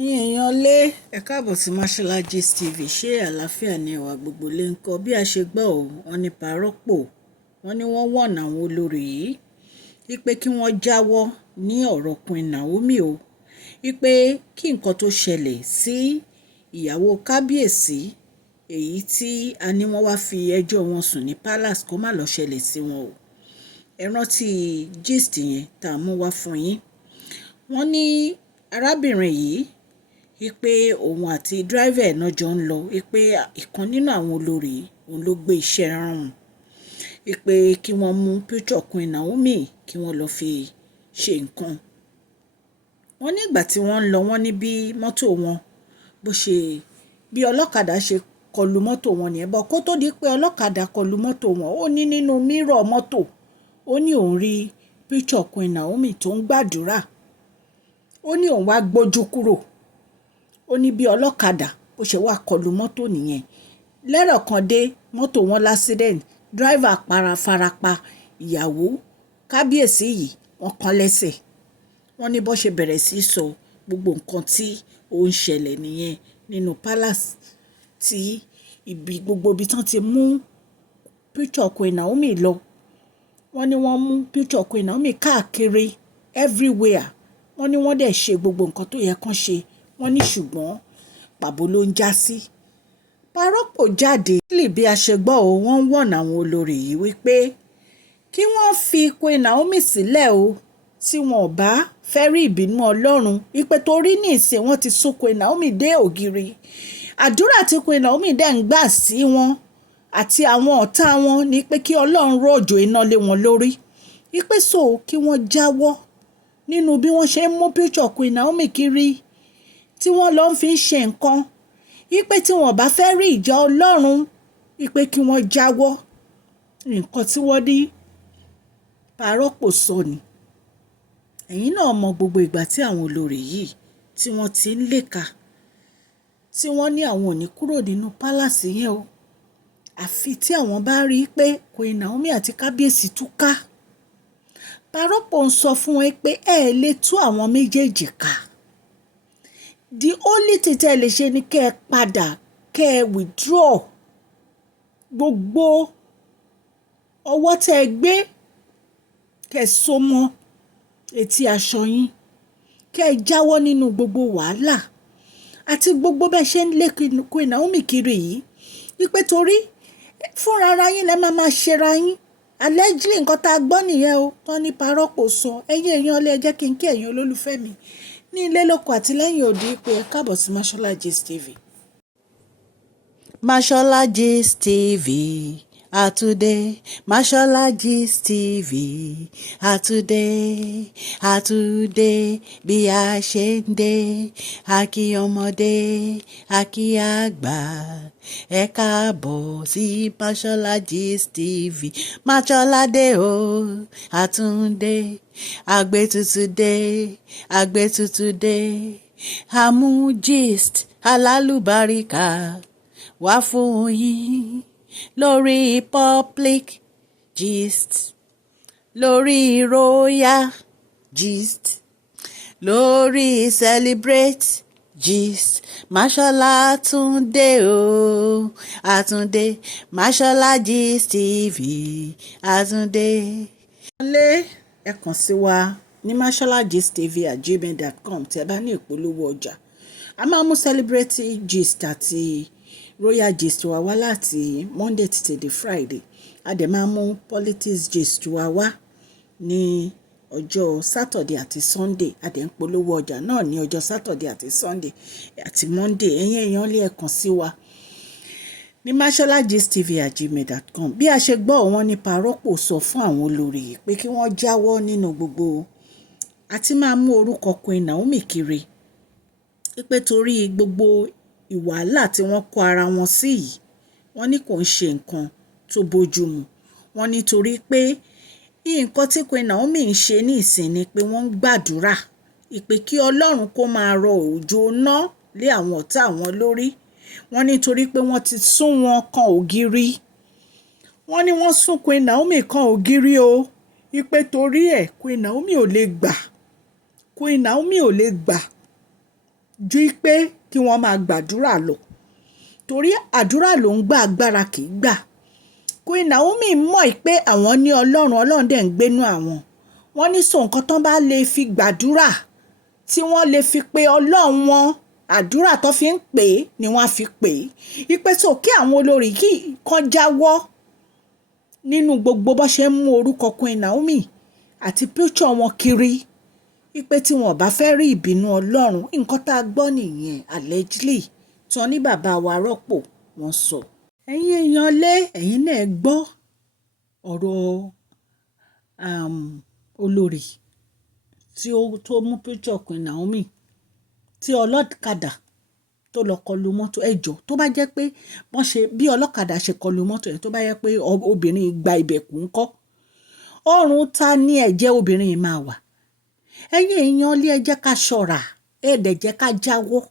Ẹ̀yin èèyàn lé ẹ káàbọ̀ sí Mashola Gist TV. Ṣé àlàáfíà ni ẹwà gbogbo lè ń kọ́? Bí a ṣe gbọ́ ò wọ́n ní Ropo wọ́n ní wọ́n wọ̀nà àwọn olórí yìí wípé kí wọ́n jáwọ́ ní ọ̀rọ̀ Queen Naomi o, wípé kí nǹkan tó ṣẹlẹ̀ sí ìyàwó kábíyèsí èyí tí a ní wọ́n wá fi ẹjọ́ wọn sùn ní palace kó má lọ ṣẹlẹ̀ sí wọn o. Ẹ rántí gist yẹn tá a mú wá fún yín. Wọ́n ní arábìnrin yìí wípé òun àti driver ẹ̀ náà jọ ń lọ, wípé ìkan nínú àwọn olórí òun ló gbé iṣẹ́ rán, wípé kí wọ́n mú picture Queen Naomi kí wọ́n lọ fi ṣe nǹkan. Wọ́n ní ìgbà tí wọ́n ń lọ, wọ́n ní bí mọ́tò wọn bí ọlọ́kadà ṣe kọlu mọ́tò wọn nìyẹn. Bọ́ kó tó di pé ọlọ́kadà kọlu mọ́tò wọn, ó ní nínú mírọ̀ mọ́tò ó ní òun rí picture Queen Naomi tó ń gbàdúrà. Ó ní òun wá gbójú kúrò. Ó ní bí ọlọ́kadà bó ṣe wá kọlu mọ́tò nìyẹn. Lẹ́rọ̀ kan dé mọ́tò wọn l'accident, driver farapa, ìyàwó kábíyèsí yìí wọ́n kán lẹ́sẹ̀. Wọ́n ní bó ṣe bẹ̀rẹ̀ sí sọ gbogbo nǹkan tí ó ń ṣẹlẹ̀ nìyẹn nínú palace, tí gbogbo ibi tán ti mú picture Queen Naomi lọ. Wọ́n ní wọ́n mú picture Queen Naomi káàkiri everywhere. Wọ́n ní wọ́n dẹ̀ ṣe gbogbo nǹkan tó yẹ kán ṣe. Wọ́n ní ṣùgbọ́n pàbó ló ń já sí. Ropo jáde bí a ṣe gbọ́ o, wọ́n ń wọ̀nà àwọn olórí yìí wípé kí wọ́n fi Queen Naomi sílẹ̀ o, tí wọn ò bá fẹ́ rí ìbínú Ọlọ́run, wípé torí ní ìsìn wọn ti sún Queen Naomi dé ògiri. Àdúrà tí Queen Naomi dẹ̀ ń gbà sí wọn àti àwọn ọ̀tá wọn ni pé kí Ọlọ́run rọ̀jò iná lé wọn lórí, wípé so kí wọ́n jáwọ́ nínú bí wọ́n ṣe ń mú picture Queen Naomi kiri tí wọ́n lọ fi ń ṣe nǹkan, wípé tí wọ́n bá fẹ́ rí ìjà Ọlọ́run, wípé kí wọ́n jáwọ́. Nǹkan tí wọ́n ní Ropo sọ ni. Ẹ̀yin náà mọ gbogbo ìgbà tí àwọn olórí yìí tí wọ́n ti ń léka, tí wọ́n ní àwọn ò ní kúrò nínú palace yẹn o, àfi tí àwọn bá rí pé Queen Naomi àti kábíyèsí túká. Ropo ń sọ fún wọn pé ẹ lè tú àwọn méjèèjì ká. The only thing tẹ́ ẹ lè ṣe ni kẹ́ ẹ padà, kẹ́ ẹ withdraw gbogbo ọwọ́ tẹ́ ẹ gbé, kẹ́ ẹ so mọ́ etí aṣọ yín, kẹ́ ẹ jáwọ́ nínú gbogbo wàhálà àti gbogbo bẹ́ẹ̀ ṣe ń lé Queen Naomi kiri yìí, wípé torí fúnra ara yín lẹ máa ṣera yín. Allegedly nǹkan tá a gbọ́ nìyẹn o, tán ní Ropo sọ. Ẹ̀yin èèyàn lè jẹ́ kí n kí ẹ̀yin olólùfẹ́ mi ní ilé lóko àti lẹ́yìn odi pé ẹ káàbọ̀ sí Mashola Gist TV. Mashola Gist TV àtúndé, Mashola Gist TV àtúndé bí a ṣe ń dé, a kí ọmọdé a kí àgbà, ẹ káàbọ̀ sí Mashola Gist TV. Mashola dé o àtúndé, àgbétútù dé, àmú gist alálùbáríkà wá fún yín lórí public gist, lórí royal gist, lórí celebrate gist. Mashola àtúndé o àtúndé, Mashola Gist TV àtúndé. Ẹ kàn sí wa ní masholagist@gmail.com tí ẹ bá ní ìpolówó ọjà. A máa mú celebrity gist àti royal gist wa wá láti Monday títí di Friday. A dẹ̀ máa mú politics gist wa wá ní ọjọ́ Saturday àti Sunday. A dẹ̀ ń polówó ọjà náà ní ọjọ́ Saturday àti Sunday àti Monday. Ẹ̀yin èèyàn lè ẹ kàn sí wa ní masholagist@gmail.com. Bí a ṣe gbọ́ wọn ní Ropo sọ fún àwọn olórí pé kí wọ́n jáwọ́ nínú gbogbo àti máa mú orúkọ Queen Naomi kiri, pé torí gbogbo ìwàhálà tí wọ́n kó ara wọn sí yìí, wọ́n ní kò ń ṣe nǹkan tó bójúmu. Wọ́n ní torí pé nǹkan tí Queen Naomi ń ṣe ní ìsìn ni pé wọ́n ń gbàdúrà ìpè kí Ọlọ́run kó máa rọ òjò iná lé àwọn ọ̀tá àwọn lórí. Wọ́n ní torí pé wọ́n ti sún wọn kan ògiri. Wọ́n ní wọ́n sún Queen Naomi kan ògiri o, ìpè torí ẹ̀ Queen Naomi ò lè gbà ju pé kí wọ́n máa gbàdúrà lọ torí àdúrà ló ń gbà agbára kì í gbà. Queen Naomi mọ̀ pé àwọn ní ọlọ́run dẹ̀ ń gbénú àwọn. Wọ́n ní so nǹkan tán bá lè fi gbàdúrà tí wọ́n lè fi pe ọlọ́run wọn, àdúrà tó fi ń pè é ni wọ́n á fi pè é. Ipe so kí àwọn olórí yìí kan jáwọ́ nínú gbogbo bó ṣe ń mú orúkọ Queen Naomi àti picture wọn kiri. Ipe tí wọn ò bá fẹ́ rí ìbínú ọlọ́run, nǹkan tá a gbọ́ nìyẹn allegedly tí wọ́n ní bàbá wa Ropo wọ́n sọ. Ẹ̀yin èèyàn lé ẹ̀yin náà gbọ́ ọ̀rọ̀ olórí tí ó tó mú picture Queen Naomi tí ọlọ́kadà tó lọ kọlu mọ́tò ẹjọ́ tó bá jẹ́ pé wọ́n ṣe bí ọlọ́kadà ṣe kọlu mọ́tò yẹn tó bá yẹ pé obìnrin gba ibẹ̀kú ńkọ́ ọrùn ta ní ẹ̀jẹ̀ obìnrin yìí máa wà. Ẹ̀yin èèyàn lé ẹ jẹ́ ká ṣọ́ra ẹ̀ẹ́dẹ̀ jẹ́ ká jáwọ́.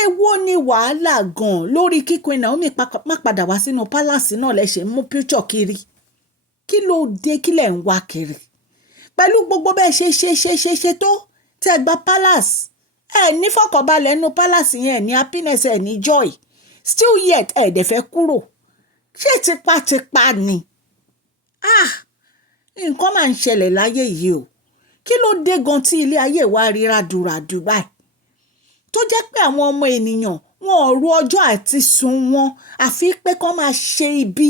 Èwo ni wàhálà gan lórí kí Queen Naomi má padà wá sínú pálásì náà lẹ ṣe mú picture kiri. Kí ló dé kí lẹ̀ ń wá kiri pẹ̀lú gbogbo bẹ́ẹ̀ ṣe tó tẹ́ gba palace ẹ ní fọkànbalẹ̀ nínú palace yẹn ní happiness ẹ ní joy still yet ẹ dẹ̀ fẹ́ kúrò ṣé tipátipá ni. Nǹkan máa ń ṣẹlẹ̀ láyé yìí o. Kí ló dé gan tí ilé ayé wa rí ràdùràdù báyìí tó jẹ́ pé àwọn ọmọ ènìyàn wọn ò ru ọjọ́ àti sùn wọn àfi pé kán máa ṣe ibi.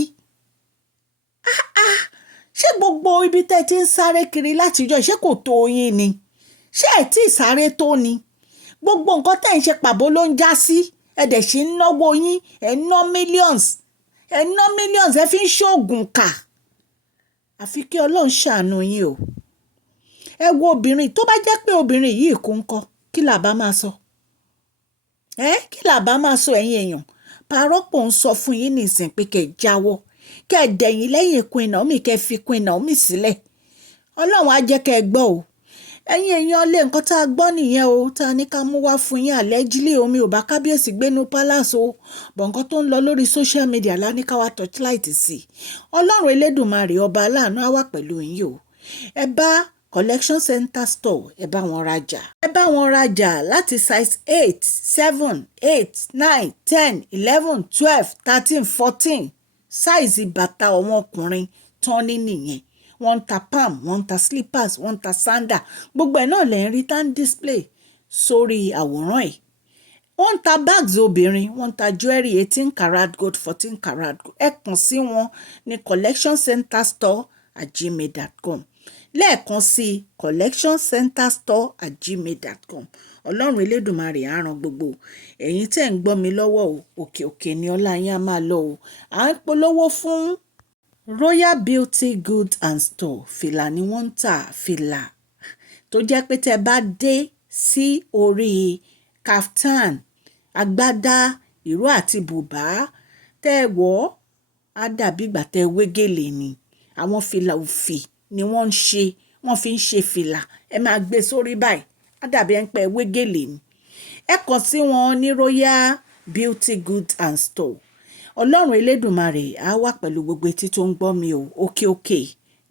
Ṣé gbogbo ibi tẹ́ ti ń sáré kiri látijọ́ ṣé kò tó yín ni? Ṣé ẹ̀ tí ì sáré tó ni? Gbogbo nǹkan tẹ́ ń ṣe pàbó ló ń já sí ẹ dẹ̀ ṣì ń náwó yín ẹ̀ ń ná millions ẹ fi ń ṣoògùn kà. Àfi kí Ọlọ́run ṣàánú yín o. Ẹ wo obìnrin tó bá jẹ́ pé obìnrin yìí kú ńkọ́ kí là bá máa sọ? Kí là bá máa sọ ẹ̀yin èèyàn? Ropo ń sọ fún yín nísìn pé kẹ́ jáwọ́ kẹ́ dẹ̀yìn lẹ́yìn Queen Naomi kẹ́ fi Queen Naomi sílẹ̀. Ọlọ́run á jẹ́ kẹ́ gbọ́ o. Ẹ̀yin èèyàn lé nǹkan tá a gbọ́ nìyẹn o tá a ní ká mú wá fún yín allegedly omi ò bá kábíyèsí gbénú palace o bọ̀ nǹkan tó ń lọ lórí social media lá ní ká wá torchlight sí. Ọlọ́run Elédùmarè ọba aláàánú á wà pẹ̀lú yín o. Ẹ bá collection center store ẹ bá wọn rajà láti size 8, 7, 8, 9, 10, 11, 12, 13, 14 size bàtà ọmọ ọkùnrin tán ní nìyẹn. Wọ́n ń ta palm, wọ́n ń ta slippers, wọ́n ń ta sandal gbogbo ẹ̀ náà lẹ̀ ń rí tán display sórí àwòrán ẹ̀. Wọ́n ń ta bags obìnrin, wọ́n ń ta jewelry 18 karat gold, 14 karat gold. Ẹ kàn sí wọn ní collectioncenterstore@gmail.com lẹ́ẹ̀kan sí collectioncenterstore@gmail.com. Ọlọ́run Elédùmarè á ràn gbogbo ẹ̀yin tẹ́ ń gbọ́ mi lọ́wọ́ o òkè ni ọlá yín á máa lọ o. À ń polówó fún Royal Beauty Goods and Store fìlà ni wọ́n ń tà fìlà tó jẹ́ pé tẹ́ bá dé sí orí kaftan agbádá ìró àti bùbá tẹ́ wọ̀ á dàbí ìgbà tẹ́ wégèlè ni. Àwọn fìlà òfì ni wọ́n fi ń ṣe fìlà ẹ máa gbé sórí báyìí á dàbí ẹ̀ ń pẹ́ wégèlè ni. Ẹ kàn sí wọn ní Royal Beauty Goods and Store. Ọlọ́run Elédùmarè á wà pẹ̀lú gbogbo etí tó ń gbọ́ mi o òkè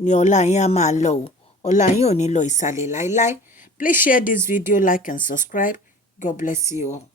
ni ọlá yín á máa lọ o ọlá yín ò ní lọ ìsàlẹ̀ láíláí. Please share this video, like and subscribe. God bless you all.